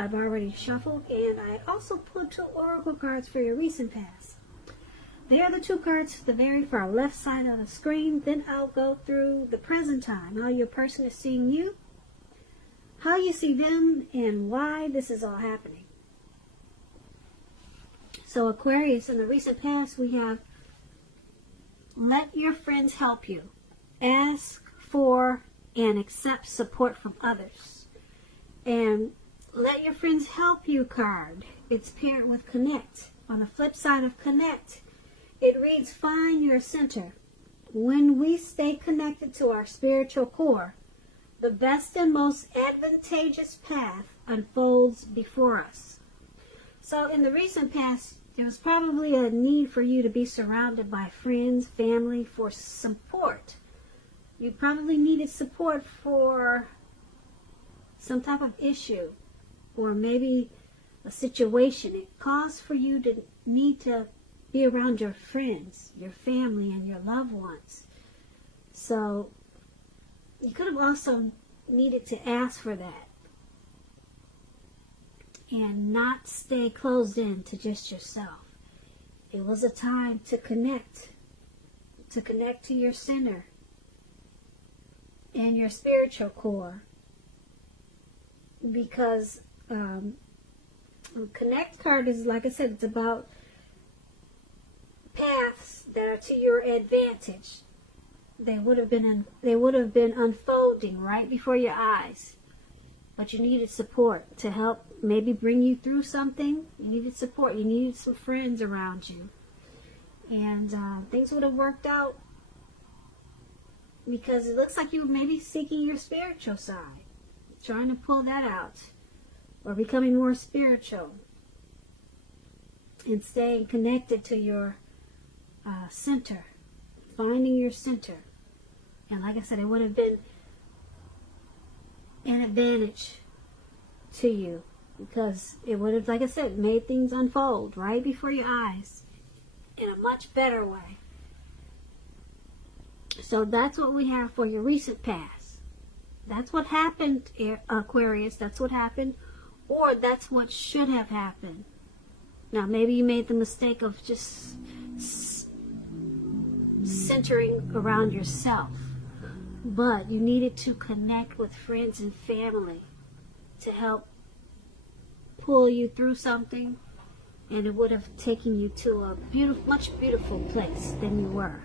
I've already shuffled, and I also pulled 2 oracle cards for your recent past. They are the 2 cards to the very far left side of the screen. Then I'll go through the present time, how your person is seeing you, how you see them, and why this is all happening. So Aquarius, in the recent past, we have let your friends help you. Ask for and accept support from others. And let your friends help you card. It's paired with connect. On the flip side of connect, it reads find your center. When we stay connected to our spiritual core, the best and most advantageous path unfolds before us. So in the recent past, there was probably a need for you to be surrounded by friends, family, for support. You probably needed support for some type of issue, or maybe a situation. It caused for you to need to be around your friends, your family, and your loved ones. So you could have also needed to ask for that and not stay closed in to just yourself. It was a time to connect to your center and your spiritual core, because connect card is, like I said, it's about paths that are to your advantage. They would have been unfolding right before your eyes, but you needed support to help maybe bring you through something. You needed support. You needed some friends around you, and things would have worked out, because it looks like you were maybe seeking your spiritual side, trying to pull that out, or becoming more spiritual and staying connected to your center, finding your center. And like I said, it would have been an advantage to you, because it would have, like I said, made things unfold right before your eyes in a much better way. So that's what we have for your recent past. That's what happened, Aquarius. That's what happened, or that's what should have happened. Now, maybe you made the mistake of just centering around yourself, but you needed to connect with friends and family to help pull you through something, and it would have taken you to a much beautiful place than you were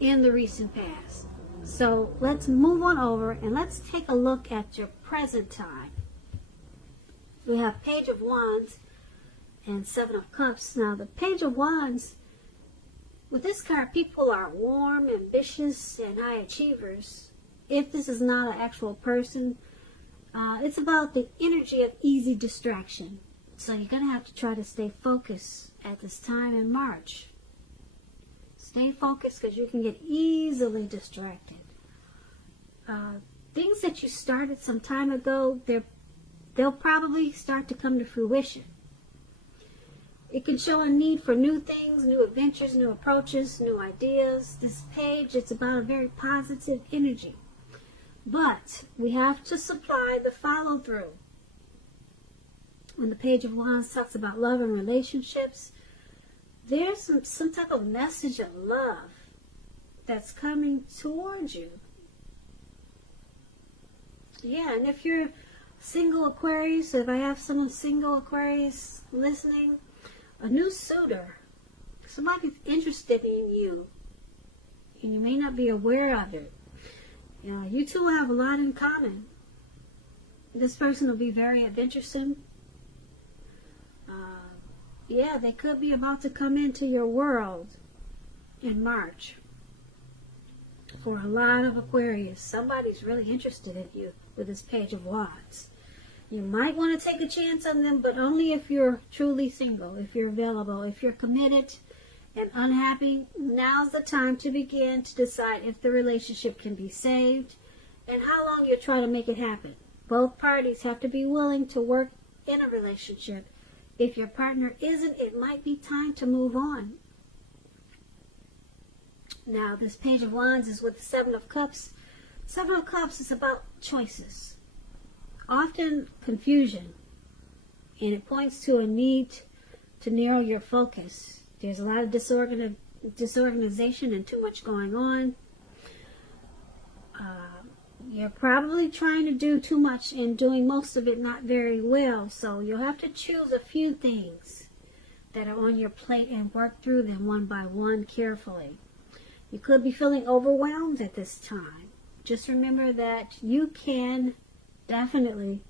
in the recent past. So let's move on over and let's take a look at your present time. We have Page of Wands and 7 of Cups. Now the Page of Wands, with this card, people are warm, ambitious, and high achievers. If this is not an actual person, it's about the energy of easy distraction. So you're going to have to try to stay focused at this time in March. Stay focused, because you can get easily distracted. Things that you started some time ago, they'll probably start to come to fruition. It can show a need for new things, new adventures, new approaches, new ideas. This page, it's about a very positive energy. But we have to supply the follow-through. When the Page of Wands talks about love and relationships, there's some type of message of love that's coming towards you. Yeah, and if you're single Aquarius, if I have some single Aquarius listening, a new suitor, somebody's interested in you, and you may not be aware of it. You two have a lot in common. This person will be very adventuresome. Yeah, they could be about to come into your world in March. For a lot of Aquarius, somebody's really interested in you with this Page of Wands. You might want to take a chance on them, but only if you're truly single, if you're available, if you're committed and unhappy. Now's the time to begin to decide if the relationship can be saved and how long you'll try to make it happen. Both parties have to be willing to work in a relationship. If your partner isn't, it might be time to move on. Now, this Page of Wands is with the 7 of Cups. 7 of Cups is about choices. Often confusion. And it points to a need to narrow your focus. There's a lot of disorganization and too much going on. You're probably trying to do too much and doing most of it not very well. So you'll have to choose a few things that are on your plate and work through them one by one carefully. You could be feeling overwhelmed at this time. Just remember that you can definitely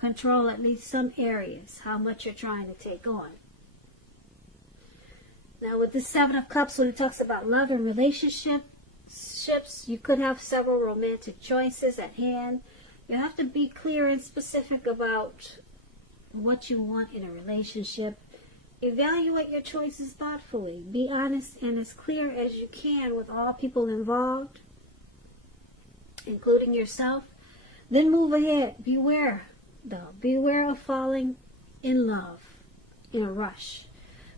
control at least some areas, how much you're trying to take on. Now with the Seven of Cups, when it talks about love and relationships, you could have several romantic choices at hand. You have to be clear and specific about what you want in a relationship. Evaluate your choices thoughtfully. Be honest and as clear as you can with all people involved, including yourself. Then move ahead. Beware, though. Beware of falling in love in a rush.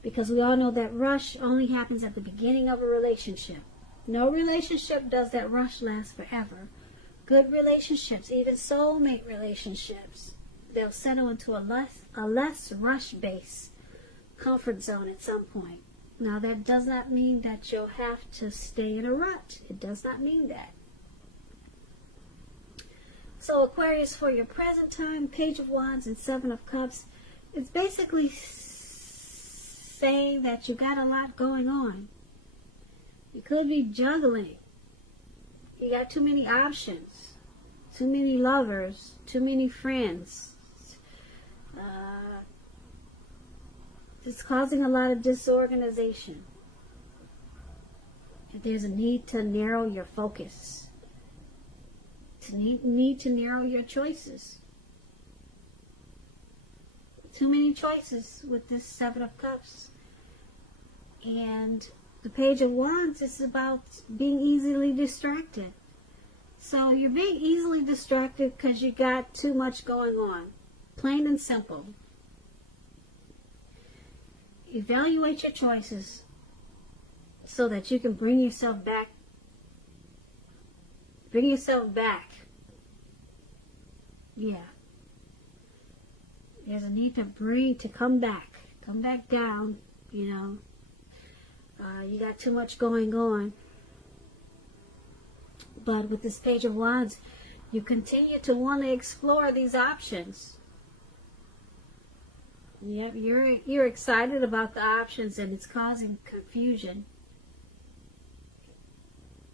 Because we all know that rush only happens at the beginning of a relationship. No relationship does that rush last forever. Good relationships, even soulmate relationships, they'll settle into a less rush-based comfort zone at some point. Now that does not mean that you'll have to stay in a rut. It does not mean that. So Aquarius, for your present time, Page of Wands and Seven of Cups, it's basically saying that you got a lot going on. You could be juggling. You got too many options, too many lovers, too many friends. It's causing a lot of disorganization. There's a need to narrow your focus. Need to narrow your choices. Too many choices with this Seven of Cups. And the Page of Wands is about being easily distracted. So you're being easily distracted because you got too much going on. Plain and simple. Evaluate your choices so that you can bring yourself back. Bring yourself back. Yeah. There's a need to come back. Come back down, you know. You got too much going on. But with this Page of Wands, you continue to want to explore these options. Yep, you're excited about the options, and it's causing confusion.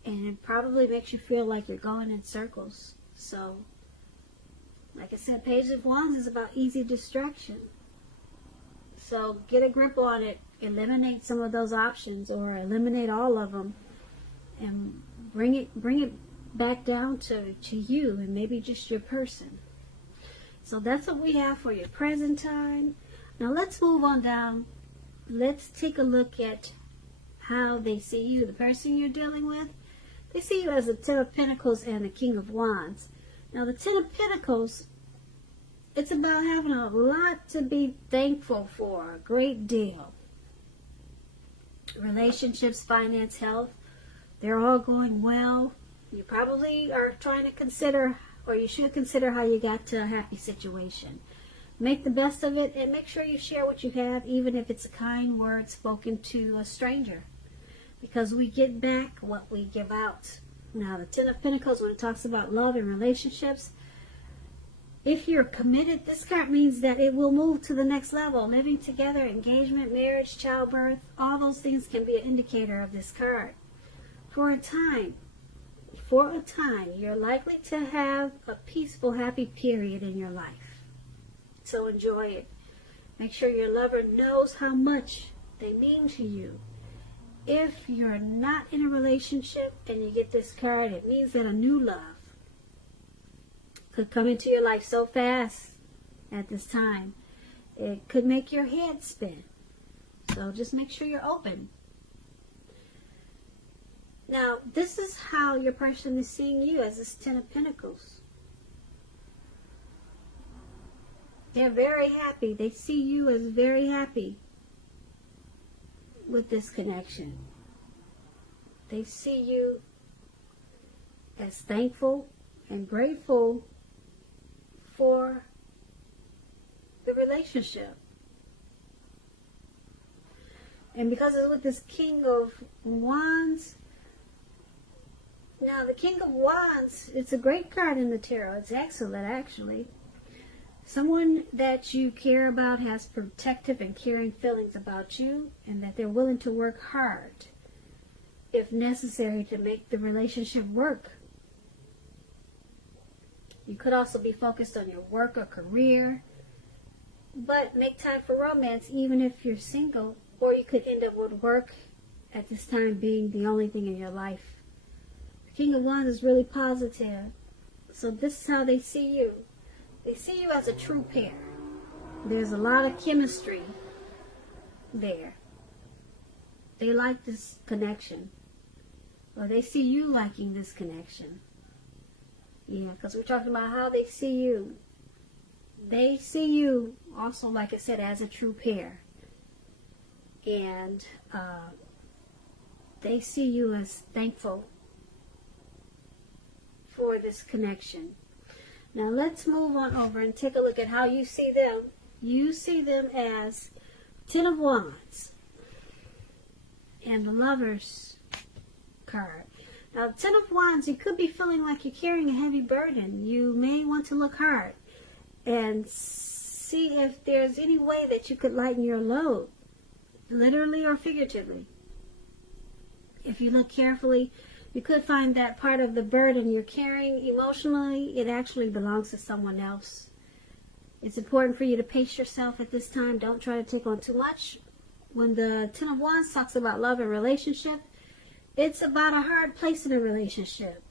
And it probably makes you feel like you're going in circles. So, like I said, Page of Wands is about easy distraction. So get a grip on it. Eliminate some of those options, or eliminate all of them, and bring it back down to you, and maybe just your person. So that's what we have for your present time. Now let's move on down. Let's take a look at how they see you, the person you're dealing with. They see you as the Ten of Pentacles and the King of Wands. Now the Ten of Pentacles, it's about having a lot to be thankful for, a great deal. Relationships, finance, health, they're all going well. You probably are trying to consider, or you should consider, how you got to a happy situation. Make the best of it, and make sure you share what you have, even if it's a kind word spoken to a stranger. Because we get back what we give out. Now, the Ten of Pentacles, when it talks about love and relationships, if you're committed, this card means that it will move to the next level. Living together, engagement, marriage, childbirth, all those things can be an indicator of this card. For a time, you're likely to have a peaceful, happy period in your life. So enjoy it. Make sure your lover knows how much they mean to you. If you're not in a relationship and you get this card, it means that a new love could come into your life so fast at this time. It could make your head spin. So just make sure you're open. Now, this is how your person is seeing you, as this Ten of Pentacles. They're very happy. They see you as very happy with this connection. They see you as thankful and grateful for the relationship. relationship. And because it's with this King of Wands, now the King of Wands, it's a great card in the tarot. It's excellent, actually. Someone that you care about has protective and caring feelings about you, and that they're willing to work hard, if necessary, to make the relationship work. You could also be focused on your work or career, but make time for romance even if you're single, or you could end up with work at this time being the only thing in your life. The King of Wands is really positive. So this is how they see you. They see you as a true pair. There's a lot of chemistry there. They like this connection. Or they see you liking this connection. Yeah, because we're talking about how they see you. They see you also, like I said, as a true pair. And they see you as thankful for this connection. Now let's move on over and take a look at how you see them. You see them as Ten of Wands and the Lovers card. Now, Ten of Wands, you could be feeling like you're carrying a heavy burden. You may want to look hard and see if there's any way that you could lighten your load, literally or figuratively. If you look carefully, you could find that part of the burden you're carrying emotionally, it actually belongs to someone else. It's important for you to pace yourself at this time. Don't try to take on too much. When the Ten of Wands talks about love and relationship, it's about a hard place in a relationship.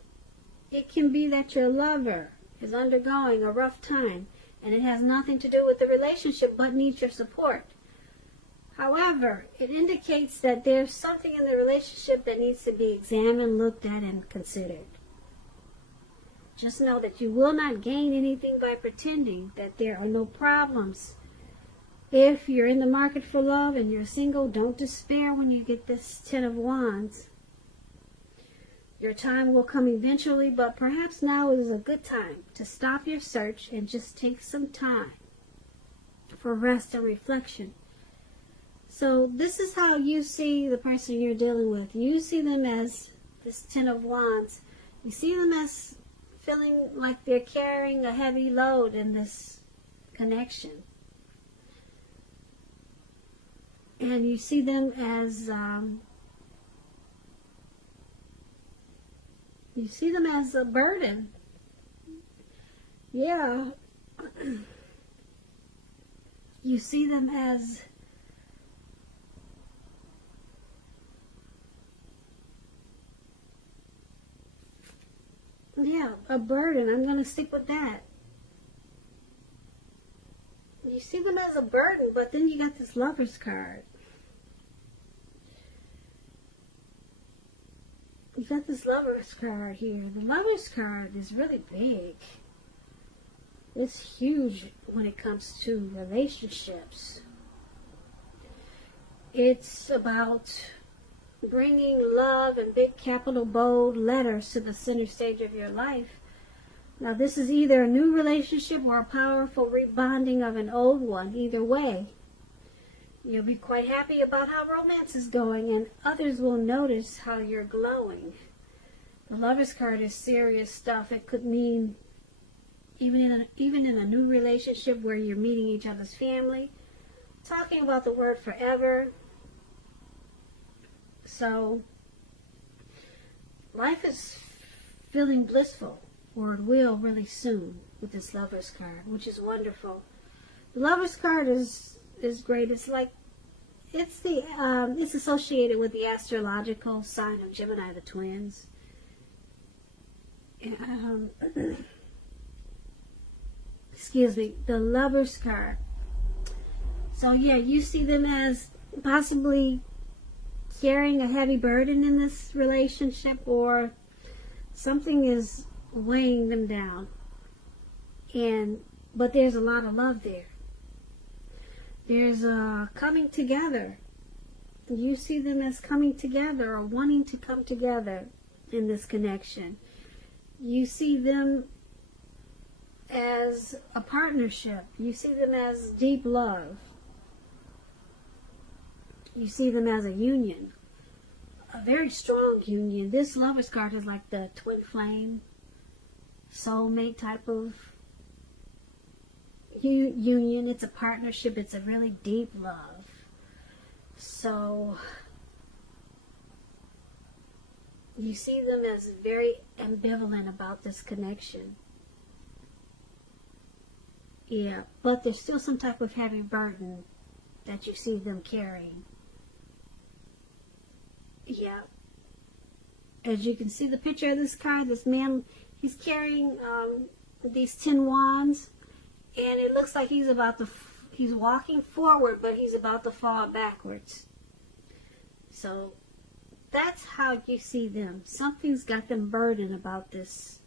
It can be that your lover is undergoing a rough time, and it has nothing to do with the relationship but needs your support. However, it indicates that there's something in the relationship that needs to be examined, looked at, and considered. Just know that you will not gain anything by pretending that there are no problems. If you're in the market for love and you're single, don't despair when you get this Ten of Wands. Your time will come eventually, but perhaps now is a good time to stop your search and just take some time for rest and reflection. So this is how you see the person you're dealing with. You see them as this Ten of Wands. You see them as feeling like they're carrying a heavy load in this connection. And you see them as a burden. Yeah. You see them as a burden. I'm going to stick with that. You see them as a burden, but then you got this Lovers card. You got this Lovers card here. The Lovers card is really big. It's huge when it comes to relationships. It's about bringing love in big capital bold letters to the center stage of your life. Now this is either a new relationship or a powerful rebonding of an old one. Either way, you'll be quite happy about how romance is going, and others will notice how you're glowing. The Lovers card is serious stuff. It could mean even in a new relationship where you're meeting each other's family, talking about the word forever. So life is feeling blissful, or it will really soon with this Lovers card, which is wonderful. The Lovers card is great. It's like it's associated with the astrological sign of Gemini, the twins. Excuse me, the Lovers card. So yeah, you see them as possibly carrying a heavy burden in this relationship, or something is weighing them down. But there's a lot of love there. There's a coming together. You see them as coming together or wanting to come together in this connection. You see them as a partnership. You see them as deep love. You see them as a union, a very strong union. This Lovers card is like the twin flame, soulmate type of union. It's a partnership. It's a really deep love. So you see them as very ambivalent about this connection. Yeah, but there's still some type of heavy burden that you see them carrying. Yeah. As you can see the picture of this card, this man, he's carrying these 10 wands, and it looks like he's walking forward, but he's about to fall backwards. So that's how you see them. Something's got them burdened about this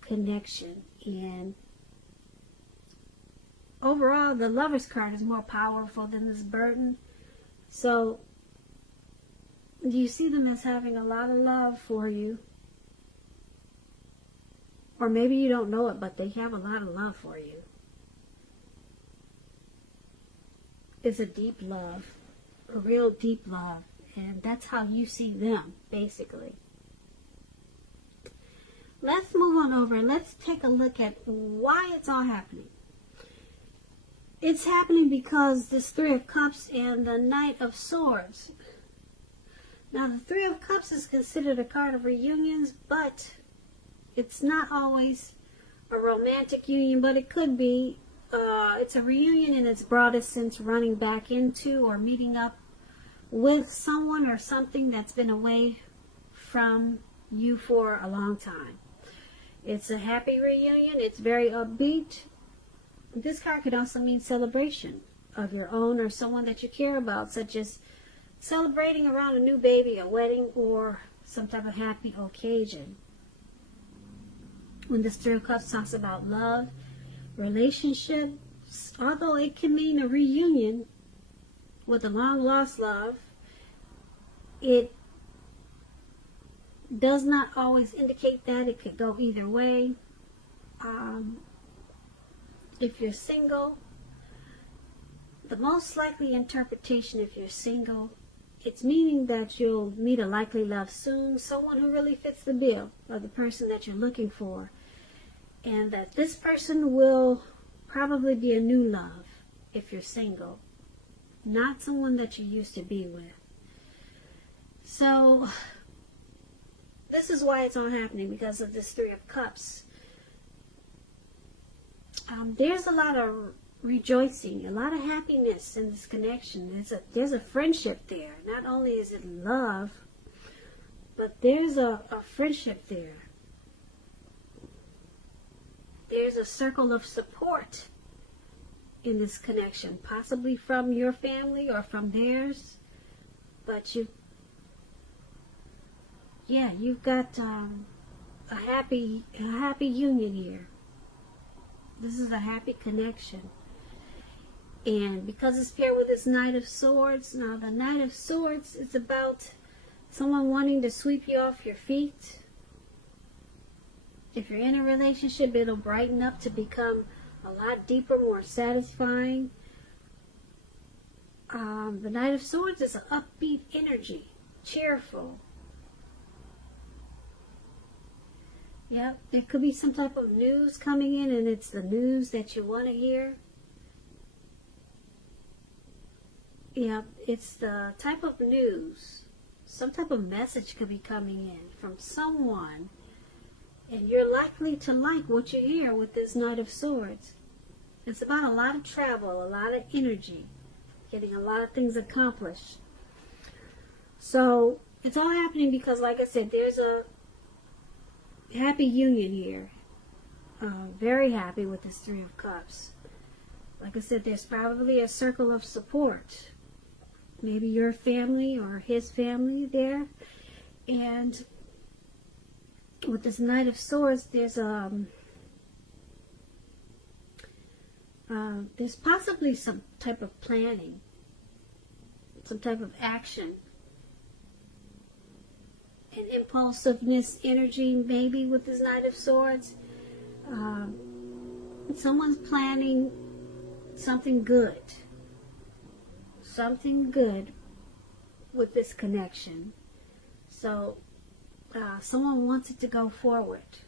connection. And overall, the Lovers card is more powerful than this burden. So you see them as having a lot of love for you. Or maybe you don't know it, but they have a lot of love for you. It's a deep love, a real deep love. And that's how you see them, basically. Let's move on over. Let's take a look at why it's all happening. It's happening because this Three of Cups and the Knight of Swords. Now, the Three of Cups is considered a card of reunions, but it's not always a romantic union, but it could be. It's a reunion in its broadest sense, running back into or meeting up with someone or something that's been away from you for a long time. It's a happy reunion. It's very upbeat. This card could also mean celebration of your own or someone that you care about, such as celebrating around a new baby, a wedding, or some type of happy occasion. When this Three of Cups talks about love, relationships, although it can mean a reunion with a long-lost love, it does not always indicate that. It could go either way. If you're single, the most likely interpretation, if you're single, it's meaning that you'll meet a likely love soon, someone who really fits the bill of the person that you're looking for, and that this person will probably be a new love if you're single, not someone that you used to be with. So this is why it's all happening, because of this Three of Cups. There's a lot of rejoicing, a lot of happiness in this connection. There's a friendship there. Not only is it love, but there's a friendship there. There's a circle of support in this connection, possibly from your family or from theirs. But you've got a happy union here. This is a happy connection. And because it's paired with this Knight of Swords, now the Knight of Swords is about someone wanting to sweep you off your feet. If you're in a relationship, it'll brighten up to become a lot deeper, more satisfying. The Knight of Swords is an upbeat energy, cheerful. Yep, there could be some type of news coming in, and it's the news that you want to hear. Yep, it's the type of news. Some type of message could be coming in from someone, and you're likely to like what you hear with this Knight of Swords. It's about a lot of travel, a lot of energy, getting a lot of things accomplished. So it's all happening because, like I said, there's a happy union here. Very happy with this Three of Cups. Like I said, there's probably a circle of support. Maybe your family or his family there. And with this Knight of Swords, there's possibly some type of planning, some type of action, and impulsiveness energy, maybe with this Knight of Swords. someone's planning something good. Something good with this connection. So someone wants it to go forward,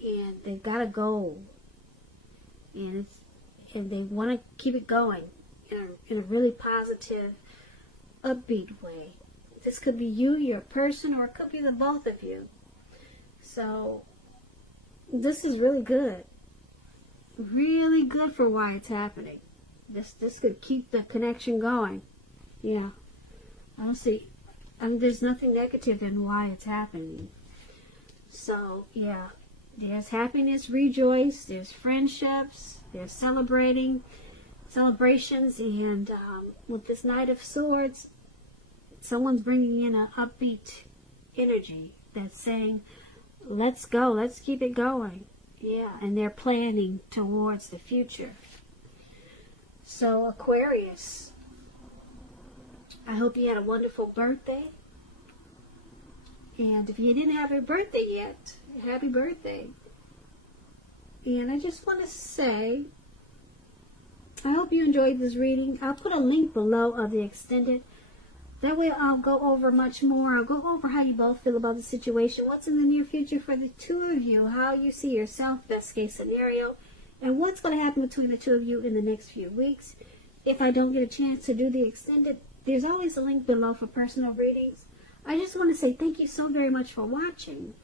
and they've got a goal, and they want to keep it going in a really positive, upbeat way. This could be you, your person, or it could be the both of you. So this is really good. Really good for why it's happening. This could keep the connection going. Yeah. There's nothing negative in why it's happening. So, yeah. There's happiness, rejoice, there's friendships, there's celebrations, and with this Knight of Swords, someone's bringing in an upbeat energy that's saying, let's go, let's keep it going. Yeah, and they're planning towards the future. So, Aquarius, I hope you had a wonderful birthday. And if you didn't have your birthday yet, happy birthday. And I just want to say, I hope you enjoyed this reading. I'll put a link below of the extended. That way I'll go over much more. I'll go over how you both feel about the situation, what's in the near future for the two of you, how you see yourself, best case scenario, and what's going to happen between the two of you in the next few weeks. If I don't get a chance to do the extended, there's always a link below for personal readings. I just want to say thank you so very much for watching.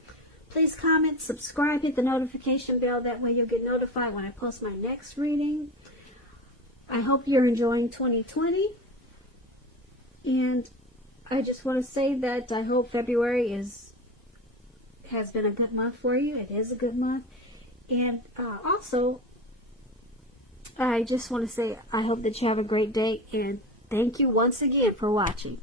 Please comment, subscribe, hit the notification bell. That way you'll get notified when I post my next reading. I hope you're enjoying 2020. And I just want to say that I hope February has been a good month for you. It is a good month. And also, I just want to say I hope that you have a great day. And thank you once again for watching.